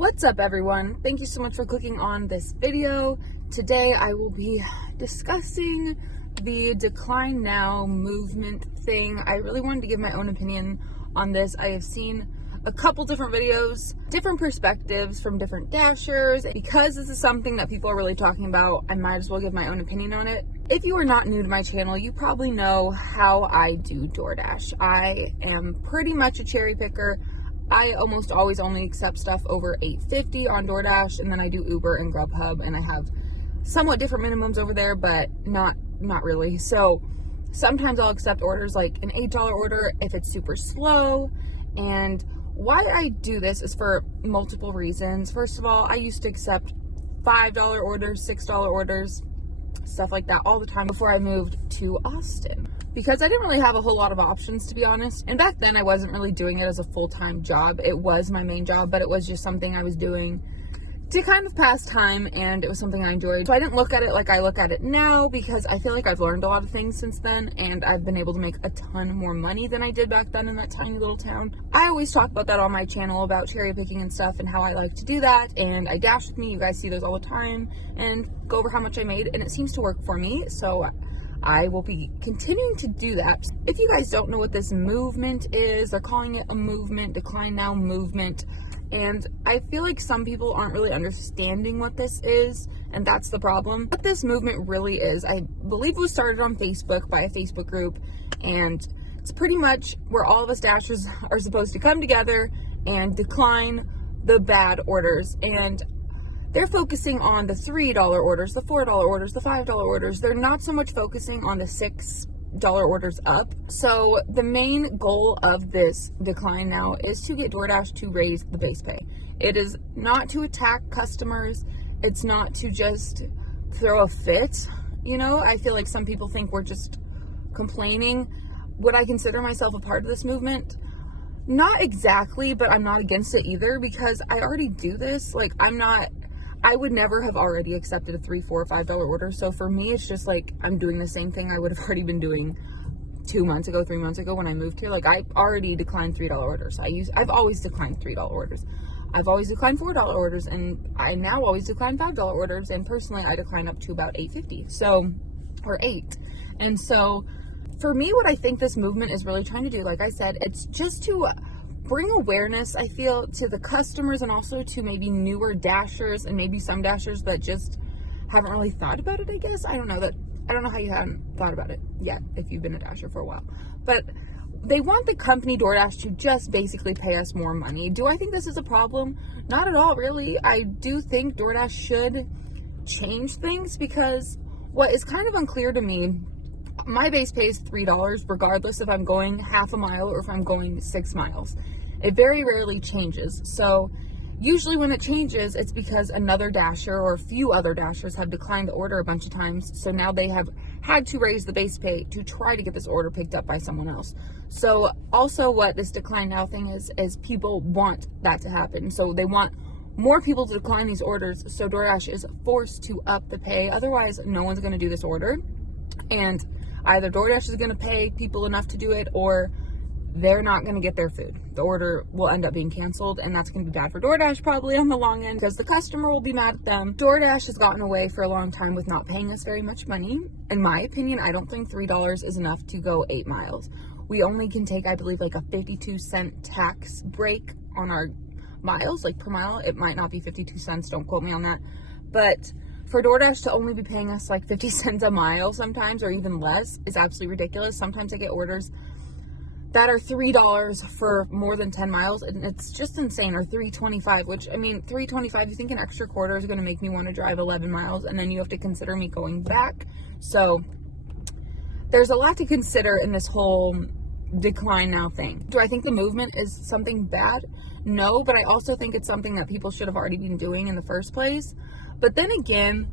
What's up, everyone? Thank you so much for clicking on this video. Today I will be discussing the Decline Now movement thing. I really wanted to give my own opinion on this. I have seen a couple different videos, different perspectives from different dashers. Because this is something that people are really talking about, I might as well give my own opinion on it. If you are not new to my channel, you probably know how I do DoorDash. I am pretty much a cherry picker. I almost always only accept stuff over $8.50 on DoorDash, and then I do Uber and Grubhub, and I have somewhat different minimums over there, but not really. So sometimes I'll accept orders like an $8 order if it's super slow. And why I do this is for multiple reasons. First of all, I used to accept $5 orders, $6 orders, stuff like that all the time before I moved to Austin, because I didn't really have a whole lot of options, to be honest. And back then I wasn't really doing it as a full-time job. It was my main job, but it was just something I was doing to kind of pass time, and it was something I enjoyed. So I didn't look at it like I look at it now, because I feel like I've learned a lot of things since then, and I've been able to make a ton more money than I did back then in that tiny little town. I always talk about that on my channel, about cherry picking and stuff and how I like to do that, and I Dash with me. You guys see those all the time, and go over how much I made, and it seems to work for me. So I will be continuing to do that. If you guys don't know what this movement is, they're calling it a movement, Decline Now movement. And I feel like some people aren't really understanding what this is, and that's the problem. What this movement really is, I believe it was started on Facebook by a Facebook group, and it's pretty much where all of us Dashers are supposed to come together and decline the bad orders. And they're focusing on the $3 orders, the $4 orders, the $5 orders. They're not so much focusing on the $6 orders up. So the main goal of this Decline Now is to get DoorDash to raise the base pay. It is not to attack customers. It's not to just throw a fit. You know, I feel like some people think we're just complaining. Would I consider myself a part of this movement? Not exactly, but I'm not against it either, because I already do this. Like, I would never have already accepted a $3, $4, $5 order. So for me, it's just like I'm doing the same thing I would have already been doing 2 months ago, 3 months ago when I moved here. Like, I already declined $3 orders. I've always declined $3 orders. I've always declined $4 orders, and I now always decline $5 orders. And personally, I decline up to about $8.50. So, or $8. And so for me, what I think this movement is really trying to do, like I said, it's just to bring awareness, I feel, to the customers, and also to maybe newer Dashers, and maybe some Dashers that just haven't really thought about it, I guess. I don't know how you haven't thought about it yet if you've been a Dasher for a while. But they want the company DoorDash to just basically pay us more money. Do I think this is a problem? Not at all, really. I do think DoorDash should change things, because what is kind of unclear to me, my base pay is $3 regardless if I'm going half a mile or if I'm going 6 miles. It very rarely changes. So usually when it changes, it's because another Dasher or a few other Dashers have declined the order a bunch of times. So now they have had to raise the base pay to try to get this order picked up by someone else. So also what this Decline Now thing is people want that to happen. So they want more people to decline these orders. So DoorDash is forced to up the pay. Otherwise, no one's going to do this order. And either DoorDash is going to pay people enough to do it, or they're not going to get their food. The order will end up being canceled, and that's going to be bad for DoorDash probably on the long end, because the customer will be mad at them. DoorDash has gotten away for a long time with not paying us very much money. In my opinion, I don't think $3 is enough to go 8 miles. We only can take, I believe, like a 52-cent tax break on our miles, like per mile. It might not be 52 cents, don't quote me on that. But for DoorDash to only be paying us like 50 cents a mile sometimes, or even less, is absolutely ridiculous. Sometimes I get orders that are $3 for more than 10 miles, and it's just insane. Or $3.25, which, I mean, $3.25, you think an extra quarter is going to make me want to drive 11 miles, and then you have to consider me going back. So there's a lot to consider in this whole Decline Now thing. Do I think the movement is something bad? No, but I also think it's something that people should have already been doing in the first place. But then again,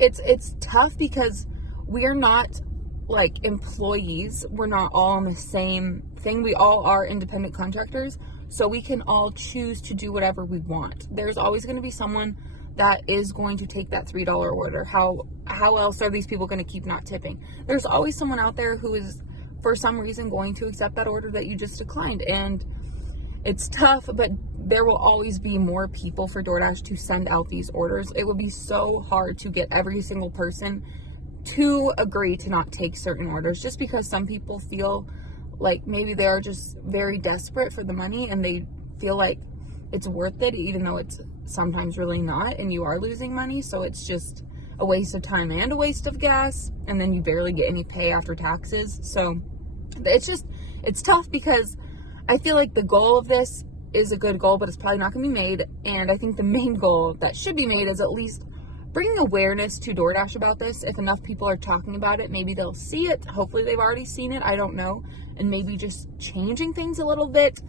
it's tough, because we are not like employees. We're not all on the same thing. We all are independent contractors, so we can all choose to do whatever we want. There's always going to be someone that is going to take that $3 order. How else are these people going to keep not tipping? There's always someone out there who is, for some reason, going to accept that order that you just declined. And it's tough, but there will always be more people for DoorDash to send out these orders. It would be so hard to get every single person to agree to not take certain orders, just because some people feel like maybe they're just very desperate for the money and they feel like it's worth it, even though it's sometimes really not, and you are losing money. So it's just a waste of time and a waste of gas, and then you barely get any pay after taxes. So it's tough, because I feel like the goal of this is a good goal, but it's probably not going to be made. And I think the main goal that should be made is at least bringing awareness to DoorDash about this. If enough people are talking about it, maybe they'll see it. Hopefully they've already seen it, I don't know, and maybe just changing things a little bit.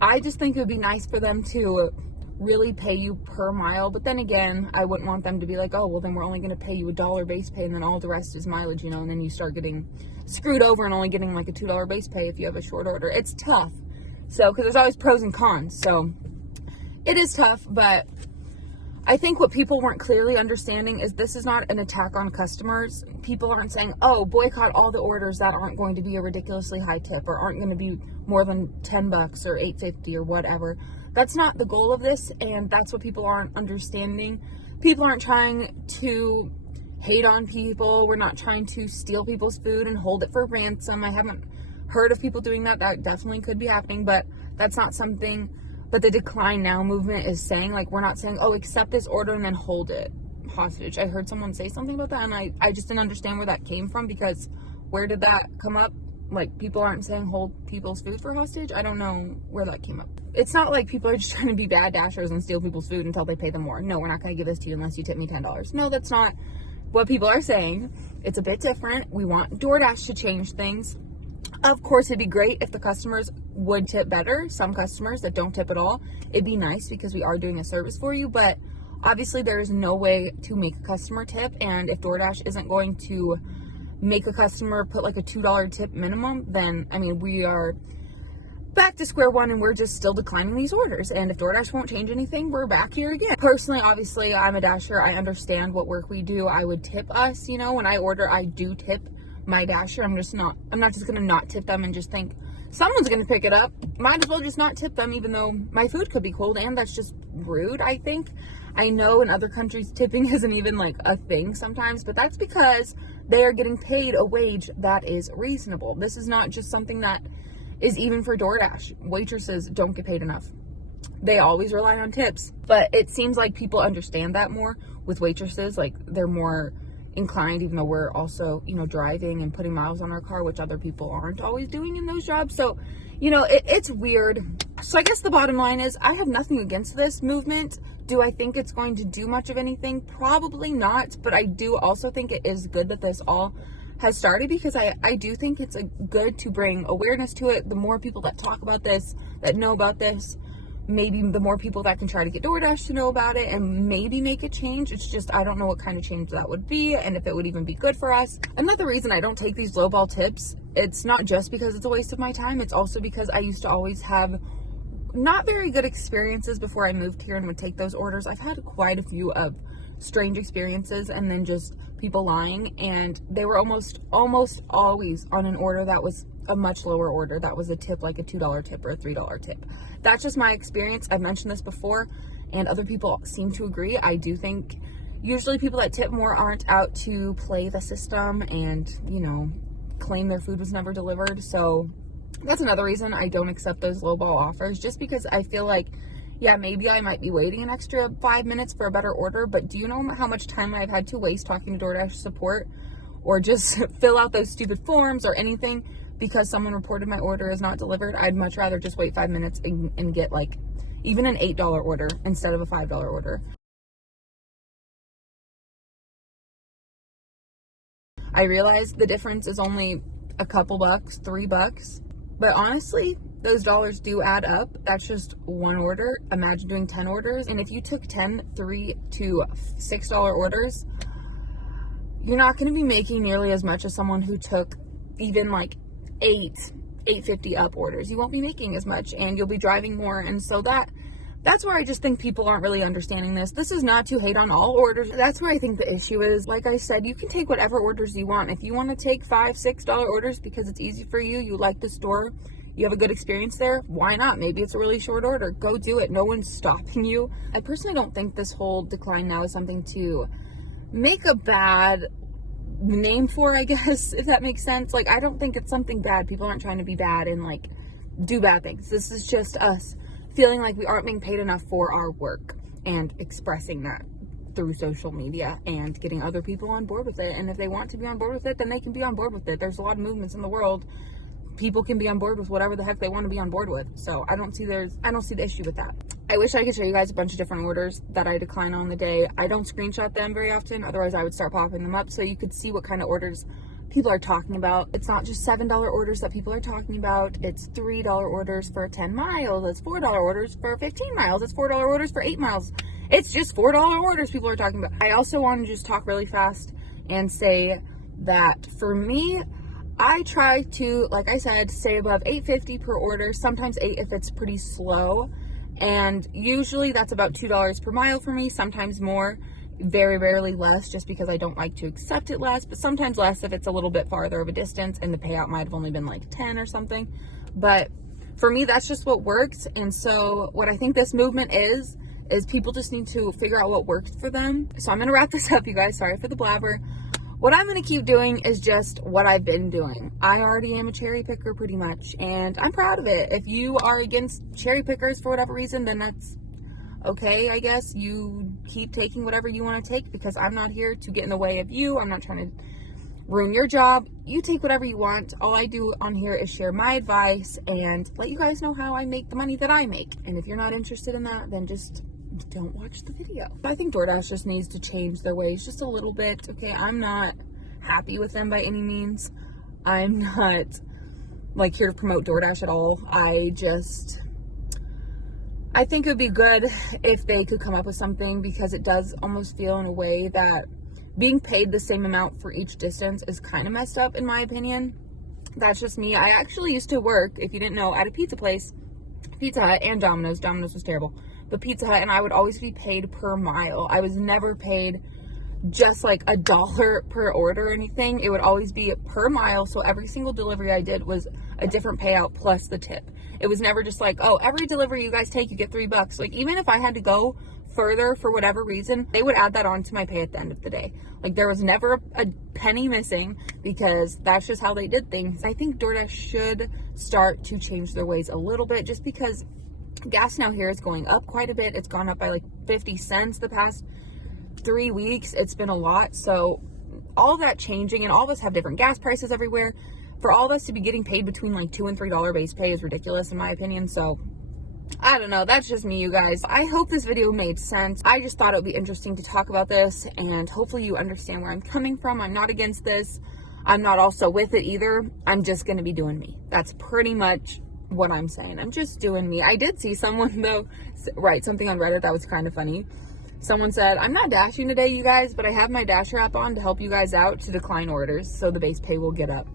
I just think it would be nice for them to really pay you per mile. But then again, I wouldn't want them to be like, oh, well, then we're only going to pay you $1 base pay and then all the rest is mileage, and then you start getting screwed over and only getting like a $2 base pay if you have a short order. It's tough. So, because there's always pros and cons. So it is tough, but I think what people weren't clearly understanding is this is not an attack on customers. People aren't saying, oh, boycott all the orders that aren't going to be a ridiculously high tip or aren't going to be more than $10 or $8.50 or whatever. That's not the goal of this, and that's what people aren't understanding. People aren't trying to hate on people. We're not trying to steal people's food and hold it for ransom. I haven't heard of people doing that. That definitely could be happening, but that's not something but the Decline Now movement is saying. Like, we're not saying, oh, accept this order and then hold it hostage. I heard someone say something about that, and I just didn't understand where that came from, because where did that come up? Like, people aren't saying hold people's food for hostage. I don't know where that came up. It's not like people are just trying to be bad dashers and steal people's food until they pay them more. No, we're not going to give this to you unless you tip me $10. No, that's not what people are saying. It's a bit different. We want DoorDash to change things. Of course, it'd be great if the customers would tip better. Some customers that don't tip at all, it'd be nice because we are doing a service for you, but obviously there is no way to make a customer tip, and if DoorDash isn't going to make a customer put like a $2 tip minimum, then, I mean, we are back to square one and we're just still declining these orders. And if DoorDash won't change anything, we're back here again. Personally, obviously, I'm a dasher. I understand what work we do. I would tip us, when I order, I do tip my dasher. I'm not just gonna not tip them and just think someone's gonna pick it up. Might as well just not tip them, even though my food could be cold, and that's just rude, I think. I know in other countries tipping isn't even like a thing sometimes, but that's because they are getting paid a wage that is reasonable. This is not just something that is even for DoorDash. Waitresses don't get paid enough. They always rely on tips, but it seems like people understand that more with waitresses. Like, they're more inclined, even though we're also, driving and putting miles on our car, which other people aren't always doing in those jobs. So, it's weird. So I guess the bottom line is I have nothing against this movement. Do I think it's going to do much of anything? Probably not, but I do also think it is good that this all has started, because I do think it's good to bring awareness to it. The more people that talk about this, that know about this, maybe the more people that can try to get DoorDash to know about it and maybe make a change. It's just, I don't know what kind of change that would be and if it would even be good for us. Another reason I don't take these lowball tips, it's not just because it's a waste of my time. It's also because I used to always have not very good experiences before I moved here and would take those orders. I've had quite a few of strange experiences, and then just people lying, and they were almost always on an order that was a much lower order. That was a tip, like a $2 tip or a $3 tip. That's just my experience. I've mentioned this before, and other people seem to agree. I do think usually people that tip more aren't out to play the system and, claim their food was never delivered. So that's another reason I don't accept those lowball offers, just because I feel like, yeah, maybe I might be waiting an extra 5 minutes for a better order, but do you know how much time I've had to waste talking to DoorDash support or just fill out those stupid forms or anything because someone reported my order is not delivered? I'd much rather just wait 5 minutes and get like even an $8 order instead of a $5 order. I realize the difference is only a couple bucks, $3, but honestly, those dollars do add up. That's just one order. Imagine doing 10 orders. And if you took 10 $3 to $6 orders, you're not going to be making nearly as much as someone who took even like $8.50 up orders. You won't be making as much, and you'll be driving more. And so that's where I just think people aren't really understanding this. This is not to hate on all orders. That's where I think the issue is. Like I said, you can take whatever orders you want. If you want to take $5, $6 orders because it's easy for you, you like the store, you have a good experience there, why not? Maybe it's a really short order. Go do it. No one's stopping you. I personally don't think this whole decline now is something to make a bad name for, I guess, if that makes sense. Like, I don't think it's something bad. People aren't trying to be bad and like do bad things. This is just us feeling like we aren't being paid enough for our work and expressing that through social media and getting other people on board with it. And if they want to be on board with it, then they can be on board with it. There's a lot of movements in the world. People can be on board with whatever the heck they want to be on board with. So I don't see the issue with that. I wish I could show you guys a bunch of different orders that I decline on the day. I don't screenshot them very often. Otherwise I would start popping them up so you could see what kind of orders people are talking about. It's not just $7 orders that people are talking about. It's $3 orders for 10 miles. It's $4 orders for 15 miles. It's $4 orders for 8 miles. It's just $4 orders people are talking about. I also want to just talk really fast and say that for me, I try to, like I said, stay above $8.50 per order, sometimes $8 if it's pretty slow. And usually that's about $2 per mile for me, sometimes more, very rarely less, just because I don't like to accept it less, but sometimes less if it's a little bit farther of a distance and the payout might have only been like 10 or something. But for me, that's just what works. And so what I think this movement is people just need to figure out what works for them. So I'm going to wrap this up, you guys. Sorry for the blabber. What I'm going to keep doing is just what I've been doing. I already am a cherry picker pretty much, and I'm proud of it. If you are against cherry pickers for whatever reason, then that's okay, I guess. You keep taking whatever you want to take, because I'm not here to get in the way of you. I'm not trying to ruin your job. You take whatever you want. All I do on here is share my advice and let you guys know how I make the money that I make. And if you're not interested in that, then just don't watch the video. I think DoorDash just needs to change their ways just a little bit. Okay, I'm not happy with them by any means. I'm not like here to promote DoorDash at all. I think it would be good if they could come up with something, because it does almost feel in a way that being paid the same amount for each distance is kind of messed up in my opinion. That's just me. I actually used to work, if you didn't know, at a pizza place, Pizza Hut and Domino's. Domino's was terrible. But Pizza Hut, and I would always be paid per mile. I was never paid just like $1 per order or anything. It would always be per mile. So every single delivery I did was a different payout plus the tip. It was never just like, oh, every delivery you guys take, you get $3. Like, even if I had to go further for whatever reason, they would add that on to my pay at the end of the day. Like, there was never a penny missing, because that's just how they did things. I think DoorDash should start to change their ways a little bit, just because gas now here is going up quite a bit. It's gone up by like 50 cents the past 3 weeks. It's been a lot. So all of that changing, and all of us have different gas prices everywhere. For all of us to be getting paid between like $2 and $3 base pay is ridiculous in my opinion. So I don't know. That's just me, you guys. I hope this video made sense. I just thought it would be interesting to talk about this, and hopefully you understand where I'm coming from. I'm not against this. I'm not also with it either. I'm just going to be doing me. That's pretty much what I'm saying. I'm just doing me. I did see someone though write something on Reddit that was kind of funny. Someone said, I'm not dashing today, you guys, but I have my Dasher app on to help you guys out to decline orders so the base pay will get up.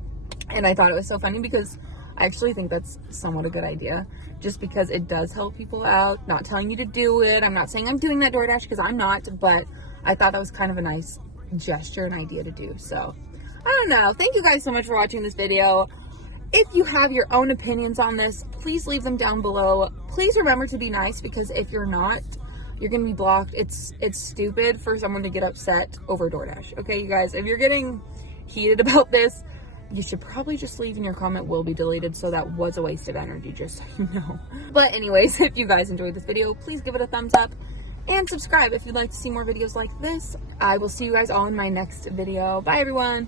And I thought it was so funny, because I actually think that's somewhat a good idea, just because it does help people out. Not telling you to do it. I'm not saying I'm doing that DoorDash, because I'm not, but I thought that was kind of a nice gesture and idea to do. So I don't know. Thank you guys so much for watching this video. If you have your own opinions on this, please leave them down below. Please remember to be nice, because if you're not, you're going to be blocked. It's stupid for someone to get upset over DoorDash. Okay, you guys, if you're getting heated about this, you should probably just leave, and your comment will be deleted. So that was a waste of energy, just so you know. But anyways, if you guys enjoyed this video, please give it a thumbs up and subscribe if you'd like to see more videos like this. I will see you guys all in my next video. Bye, everyone.